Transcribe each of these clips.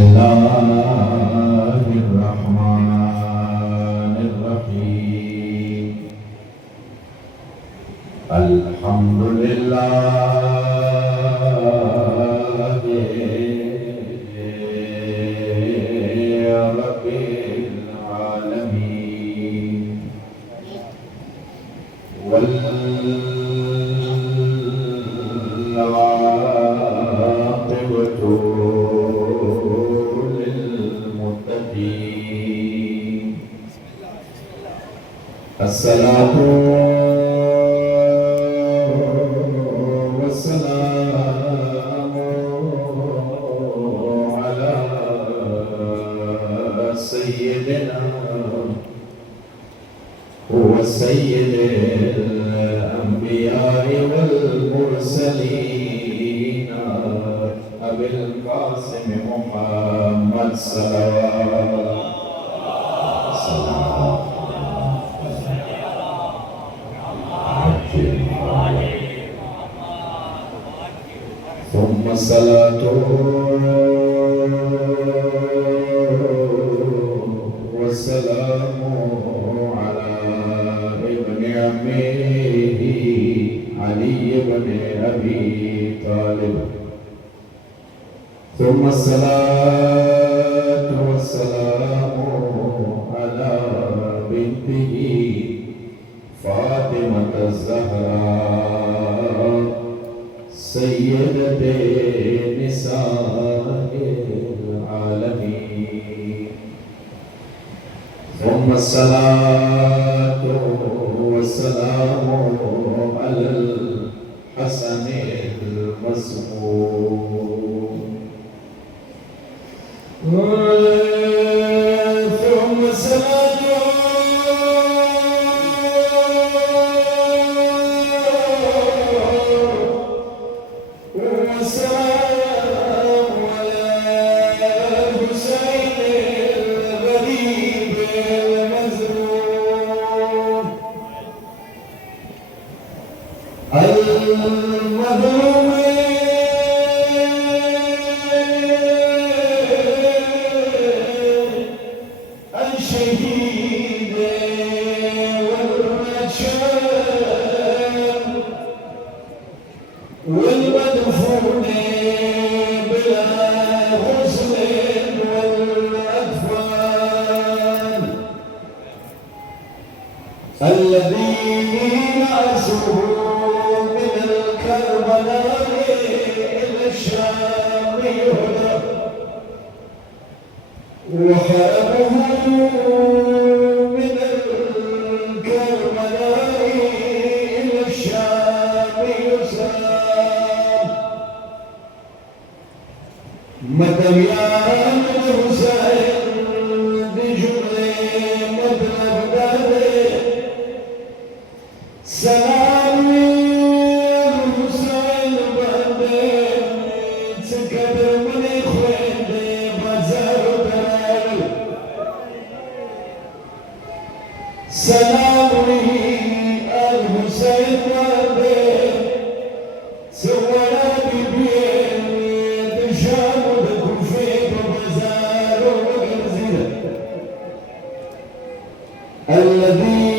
الله الرحمن الرحيم الحمد لله رب العالمين والعاقبة للمتقين الصلاة والسلام على سيدنا هو سيد الأنبياء والمرسلين أبي القاسم محمد صلوات ثم الصلاة والسلام على ابن عمه علي بن أبي طالب ثم الصلاة والسلام على بنته فاطمة الزهراء سيدة نساء العالمين ثم الصلاة والسلام على الحسن المسموم ثم الصلاة والسلام على الحسين الغريب المزروم المظلوم الشهيد والرشاد والمدفون بلا غسل والأطفال الذين أسروا من الكربلاء إلى الشام يهدى وحرموا من الكربلاء إلى الشام يسام مدريان الحسين بجملة مدرب سلام الحسين بعدين تكبر من إخوان بازار دلال سلام الحسين بعدين سوانا ببين دشام بكوفي بازار وغزيرة الذي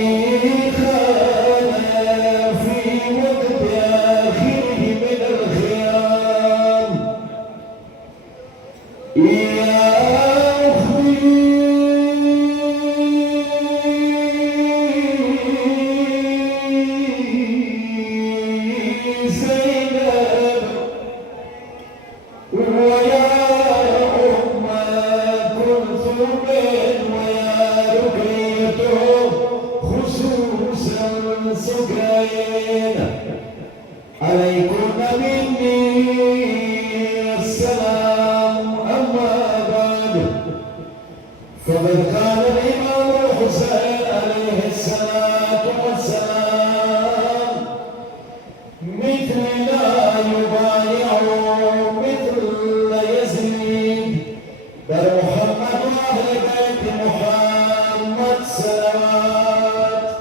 عليكم مني السلام أما بعد فقد قال الإمام الحسين عليه الصلاة والسلام مثل لا يبايع مثل يزيد بل محمد وأهل بيت محمد صلوات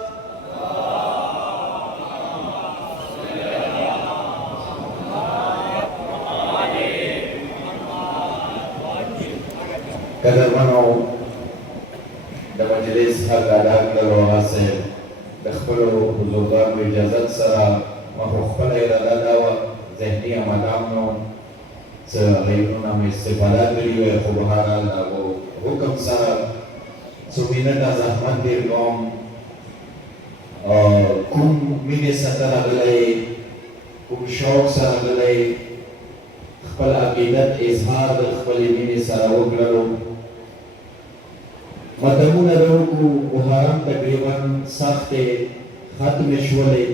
قدرمنو د مجلس حق ادا کړلو هغه صاحب د خپلو بزرګانو اجازت سره ما خو خپله اراده دا وه ذهني عملام نو څه غیرونه مې استفاده کړي وی خو بهرحال د هغو حکم سره څو منټه زحمت تېر کوم کوم مینې سره راغلی کوم شوق سره راغلی خپل عقیدت اظهار د خپلې مینې سره وکړلو مدمونه د وکړو محرم تقریبا سختې ختمې شولې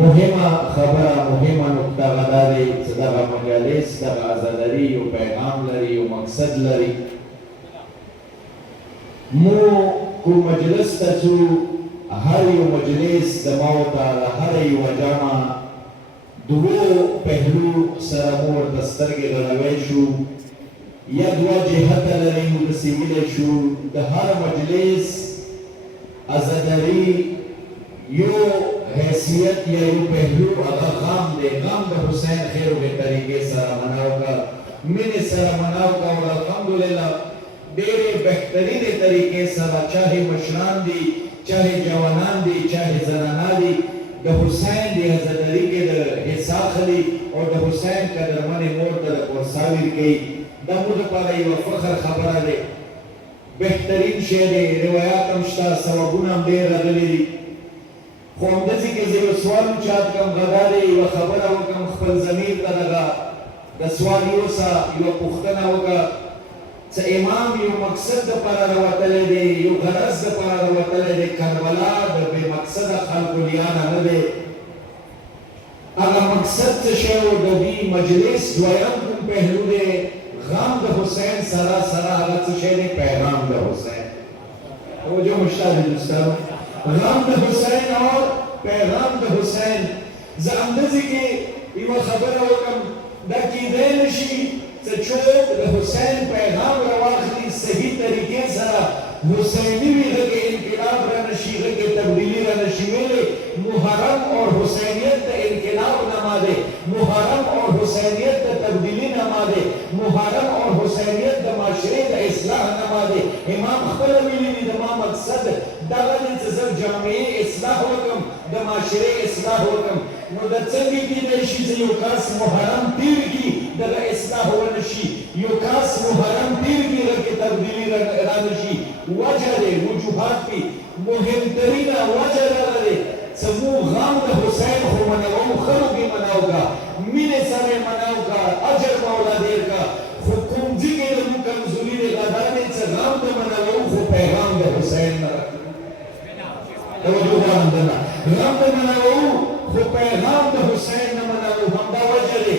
مهمه خبره مهمه نقطه هغه دا دی چې دغه مجالس دغه عزاداري یو پیغام لري یو مقصد لري مو کوم مجلس ته ځو هر یو مجلس د ما ورته د هره یوه جامه دوو پهلو سره مو ورته سترګې غړوی شو یا دوه جهته لري نو داسې ویلی شو د هر مجلس عزاداري یو حیثیت یا یو پهلو هغه غم دی غم د حسین خیر و طریقې سره مناو کا مینې سره مناو کا او الحمدلله ډېرې بهترینې طریقې سره چاهې مشران دي چاهې جوانان دي چاهې زنانه دي د حسین د عزاداري کې د حصه اخلي او د حسین قدرمنې مور ته د قرصاویر کوي دا موږ لپاره یوه فخر خبره دی بهترین شی دی روایات هم شته ثوابونه هم ډېر راغلي دي خو همداسې کې زه یو سوال اوچات کړم غدا دی یوه خبره وکړم خپل ضمیر ته دغه د سوال یوسه یوه پوښتنه وکړه څه امام یو مقصد دپاره راوتلی دی یو غرض دپاره راوتلی دی کربلا د بې مقصده خلکو لیانه نه دی هغه مقصد څه شی و د دې مجلس دویم کوم پهلو دی غم د حسین سره سره هغه څه شی دی پیغام د حسین توجه مشته دی دوستانو غم د حسین اور پیغام د حسین زه همداسې کې یوه خبره وکړم دا کیدی نه شي څه څوک د حسین پیغام راواخلي صحیح طریقې سره حسیني وي هغه کې انقلاب را نه شي هغه کې تبدیلي را نه شي ویلې محرم اور حسینیت د انقلاب نما دی محرم اور حسینیت د تبدیلي نما دی محرم اور حسینیت د معاشرې د اصلاح نما دی امام خپله ویلي دي زما مقصد دغه دی چې زه جامعې اصلاح وکړم د معاشرې اصلاح وکړم نو د څنګه کیدی شي چې یو کس محرم تیر کړي دغه اصلاح ونه شي یو کس محرم تیر کړي هغه کې تبدیلي را نه شي وجه دی وجوهات دي مهمترینه وجه دغه دی چې موږ غم د حسین خو منوو خلکو یې منو کا مینې سره یې منو کا اجر مولا ډېر کا خو کوم ځای کې زموږ کمزوري دی دا دی چې غم د منوو خو پیغام د حسین نه توجه باندې غم د منوو خو پیغام د حسین نه منو همدا وجه دی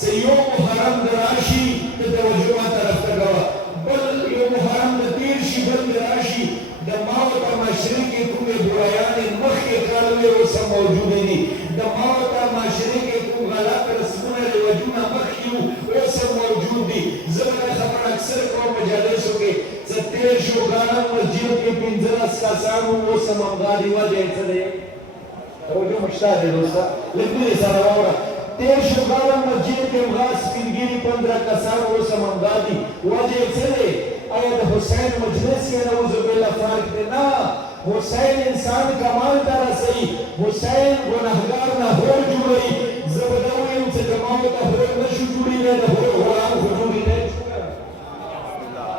چې یو محرم د راشي د توجه ما طرف ته کوه بل یو محرم د تیر شي بل د راشي د ماو په معاشرې کې کومې برایانې مخکې کړلې اوس هم موجودې دي د ماو په معاشرې کې کوم غلط رسمونه رواجونه مخکې وو اوس هم موجود دي زه به دا خبره اکثر کوم مجالسو کې چې تېر شو کاله مسجد کې 15 کسان وو اوس هم همدا دی وجه یې څه دی توجه مو شته دی دوسته لږ مینې سره واوره تېر شو کاله مسجد کې همغه سپینګیري 15 کسان اوس هم همدا دي وجه یې څه دی آیا د حسین مجلس کې نعوذ بالله فرق دی نه حسین انسان کمال ته رسوي حسین ګناهګار نه هور جوړوي زه به دا ووایم چې که ما ورته هور نه شو جوړېدی د هور غلام خو جوړېدی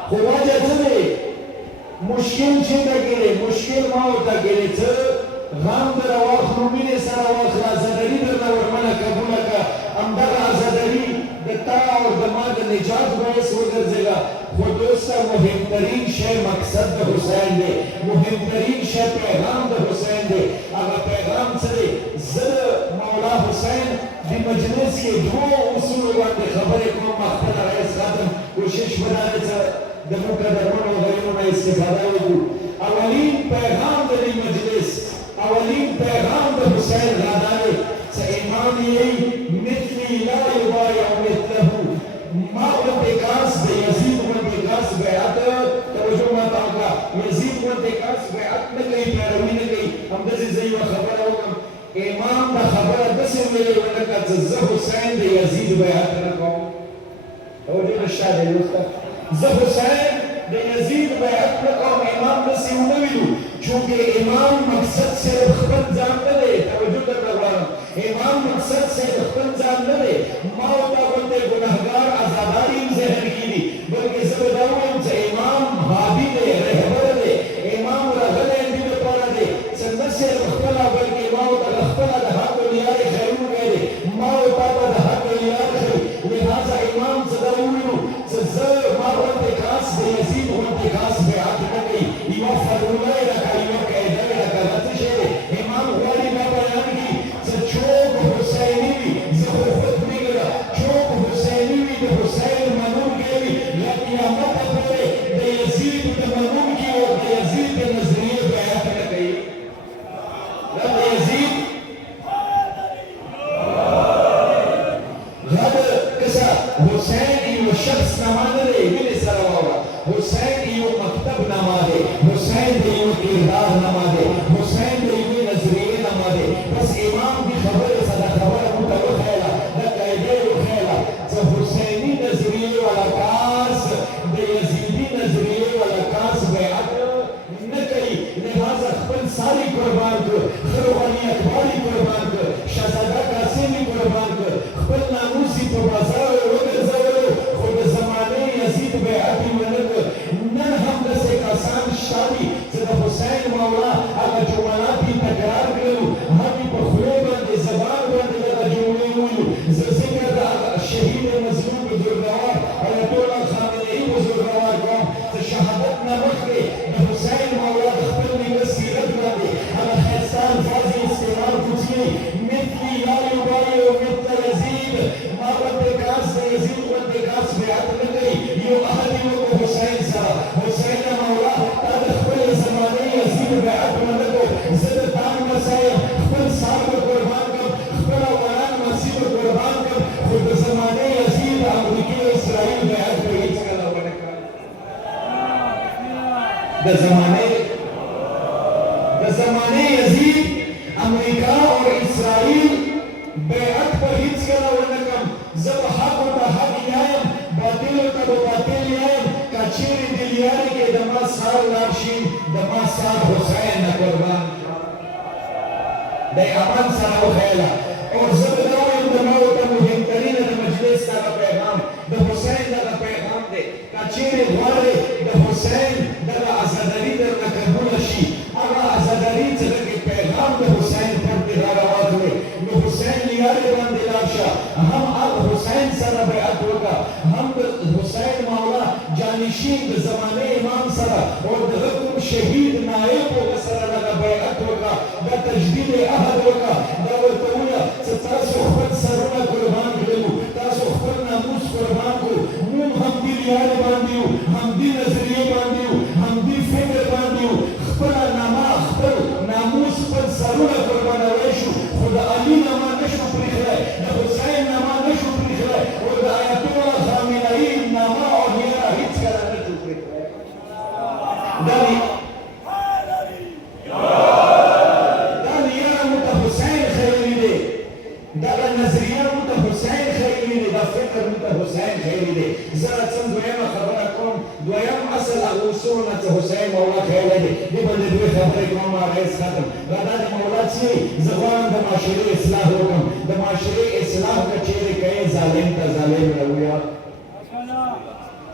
خو وجه څه دی مشکل چېرته کېدی مشکل ما ورته کېدی څه غم در واخلو مینې سره واخله عزاداري درنه ورمنه قبوله کړه همدغه عزاداري د تا او د ما د نجات باعث وګرځېده خو دوسته مهمترین شی مقصد د حسین دی مهمترین شی پیغام د حسین دی هغه پیغام څه دی زه د مولا حسین د مجلس کې دوو اصولو باندې خبرې کوم ما خپله رئیس خادم کوشش به دا دی چې د موږ قدرمنو غیرو نه استفاده وکړو اولین پیغام د دې مجلس اولین پیغام د حسین را دا دی چې امام یې مثلي لا یبایع مثله ما ورتکاس د یزید ورتکاس بیعت توجه ما ته وکړه یزید ورتکاس بیعت نه کوي پیروي نه کوي همداسې زه یوه خبره وکړم امام دا خبره داسې ویلې ونه کړه چې زه حسین د یزید بیعت نه کوم هو دي الشاهد الوسطى زه حسین د یزید بیعت وکړم امام داسې ونه ویلو چونکې امام مقصد صرف خپل ځان نه دی توجه درته غواړم امام مقصد صرف خپل ځان نه دی ما ورته غوندې ګنهګار ازادار یې ذهن کې دي بلکې زه به دا ووایم چې امام هادي دی رهبر دی امام راغلی دې لپاره دی چې نه صرف خپله بلکې ما ورته خپله د حق لارې خیرونه کوي ما ورته د حق لارې ښیي لهذا امام څه دا وویلو چې زه ما غوندې کاس د یزید غوندې کاس بیعت نه کوي یوه فرموله یې راکړه یوه قاعده یې راکړه دا څه شی دی امام غواړي دا بیان کړي چې چوک حسیني وي زه خو خود پرېږده چوک حسیني وي د حسین منونکی وي له قیامته پورې د یزید د منونکي او د یزید د نظریې بیعت نه کوي دا د یزید حسین یو شخص نامه نه دی وینې سره واوره حسین یو مکتب نامه دی حسین د یو کردار نامه دی حسین د یوې نظریې نامه دی بس امام دې خبرې څه دا خبره موږ ته وښیله دا قاعده یې وښیله چې حسیني نظریې والا کاس د یزیدي نظریې والا کاس بیعت نه کوي لهذا خپل ساری قربان کړ خیر غني اکبر یې قربان کړ شهزاده قاسم یې قربان کړ خپل ناموس یې په بازار بیعت یې ونه کړ نن هم داسې کسان شته دي چې د حسین مولا هغه جملات یې تکرار کړلو هم یې په خولې باندې زبان باندې دغه جملې وویلو زه ذکر د شهید مظلوم بزرګوار ایت الله خامنه‌ای بزرګوار کوم چې شهادت نه مخکې د حسین مولا د خپل نیکه سیرت باندې هغه ښایسته الفاظ یې استعمال کوچني مثلي لا یبایع مثل یزید ما غوندې کاس د یزید غوندې کاس بیعت نه کوي یو عهد یې وکړو حسین سره حسین مولا تا د خپلې زمانې یزید بیعت ونه کړو زه د تا مسایم خپل سر به قربان کړم خپله ولان مسیح به قربان کړم خو د زمانې یزید امریکې او اسرائیل بیعت به هېڅکله ونه کړم د زمانې یزید امریکا او اسرائیل بیعت به هېڅکله ونه کړم زه به حق ورته حق یم باطل ورته به باطل یم که چېرې دې لیارې کې د ما سر لاړ شي د ما سر حسین نه قربان دی امان سره وښیله او زه به دا وایم د ما ورته مهمترینه د مجلس دغه پیغام د حسین دغه پیغام دی که چېرې غواړې د حسین دغه عزاداري درنه قبوله شي هغه عزاداري چې دغه پیغام د حسین پر دې راواخلې نو حسین لیارې باندې لاړ شه هم هغه حسین سره بیعت وکړه هم د حسین مولا جانشین د زمانې امام سره او د کوم شهید نائب هغه سره دغه بیعت وکړه دا تجدید عهد وکړه دا ورته وویله چې تاسو خپل سرونه قربان کړلو تاسو خپل ناموس قربان کړو موږ همدې لیارې باندې یو همدې نظریې باندې یو همدې فکر باندې یو خپله نامه خپل ناموس خپل سرونه قربانولی شو خو د علي نامه نه شو پرېښلی د حسین نامه نه شو پرېښلی او د ایت الله خامنه‌ای نامه او نیره هېڅکله نه شو پرېښلی دا نیره مو ته حسین خیلي دی دغه نظریه مو ته حسین خیلي دی دا فکر مو ته حسین خیلي دی زه راځم دویمه خبره کوم دویم اصل هغه اصول نه چې حسین مولا خیلی دی دې باندې دوې خبرې کوم رئیس ختم دا د مولا څه وي زه غواړم د معاشرې اصلاح وکړم د معاشرې اصلاح که چېرې کوې ظالم ته ظالم نه ووایه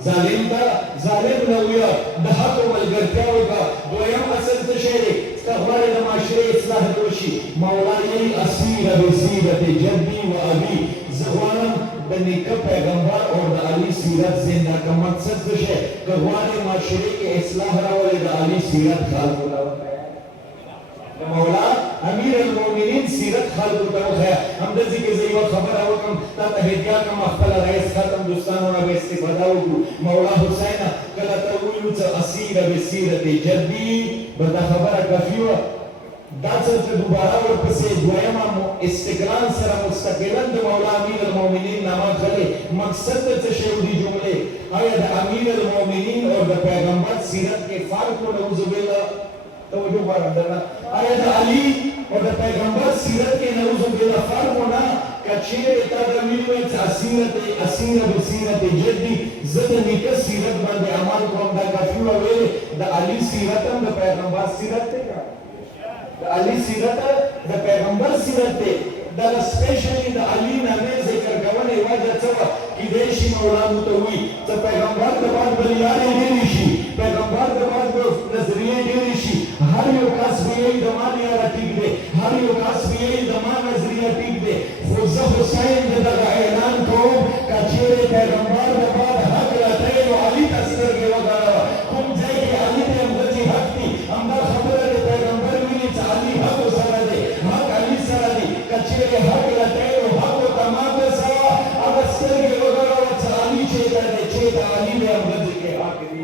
ظالم ته ظالم نه ووایه د حقو ملګرتیا وکړه دویم اصل څه شی دی ته غواړې د معاشرې اصلاح دې وشي مولا یې اسیر بسیرت جدي و ابي زه غواړم د نیکه پیغمبر او د علي سیرت زنده که مقصد څه شی که غواړې معاشرې کې اصلاح راولې د علي سیرت خلکو ته وښیه د مولا امیر المؤمنین سیرت خلکو ته وښیه همداسې کې زه یوه خبره وکړم تا ته هدیه کړم خپله رئیس ختم دوستانو نه به استفاده وکړو مولا حسینه کله ته وویلو چې اسیر بسیرت جدي به دا خبره کافي وه دا څه چې دوباره ورپسې دویمه استقلال سره مستقلا د مولا امیر المؤمنین نامه کړې مقصد د څه شی دي جملې آیا د امیر المؤمنین او د پیغمبر سیرت کې فرق و نعوذ بالله توجه غواړم درنه آیا د علي او د پیغمبر سیرت کې نعوذ بالله فرق و نه کچیر تا د مینویت اسیره بسیرت جدی زد نیکه سیرت باندې عمل کوم دا کافی وویل د علی سیرت هم د پیغمبر سیرت دی د علی سیرت د پیغمبر سیرت دی دا سپیشلی د علی نامې ذکر کولې وجه څه وه کیدای شي مولانا ته وي چې پیغمبر د بعد بریانې ډېرې شي پیغمبر د بعد نظریې ډېرې شي هر یو کس ویل د ما یاره ټیک دی هر یو کس ویل د ما نظریه ټیک دی خو زه حسین د دغه اعلان کوم که چیرې پیغمبر د بعد حق راته نو علي ته سترګې وګروه کوم ځای کې علي ته همدغې حق دي همدا خبره د پیغمبر ویني چې علي حق سره دی حق علي سره دی که چیرې حق راته نو حق ته ماته سره هغه سترګې وګروه چې علي چېرته دی چېرته علي دی همدغې کې حق دی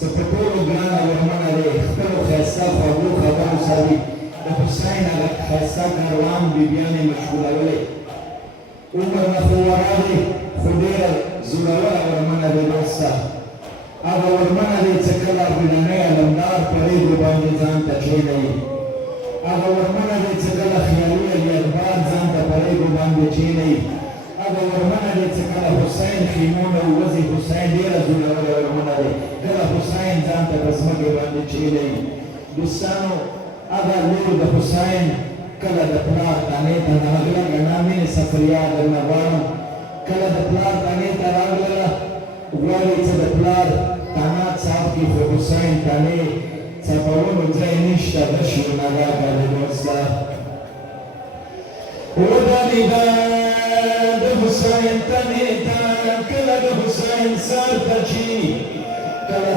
سپټولو ګرانه ورمنه دی خپلو ښایسته خوږو خبرو سره د حسین هغه ښایسته کاروان بیبیانې مشغولولې عمر نه خو ورا دی خو ډېره زوروره ورمنه دی دوسته هغه ورمنه دی چې کله بلنی علمدار پرېږو باندې ځان ته کښېنوي هغه ورمنه دی چې کله خیالي الیدبار ځان ته پرېږو باندې کښېنوي هغه ورمنه دی چې کله حسین خیمونه ووځي حسین ډېره زوروره ورمنه دی کله حسین ځان ته په ځمکې باندې چیلوي دوستانو هغه لور د حسین کله د پلار تانې ته راغله ګڼه مینې سفریا درنه غواړم کله د پلار تانې ته راغله غواړي چې د پلار تانات صاحب کې خو حسین تانې څپولو ځای نشته د شورنګا باندې دوسته ودانیدا د حسین تانې ته کله د حسین سر ته چي کله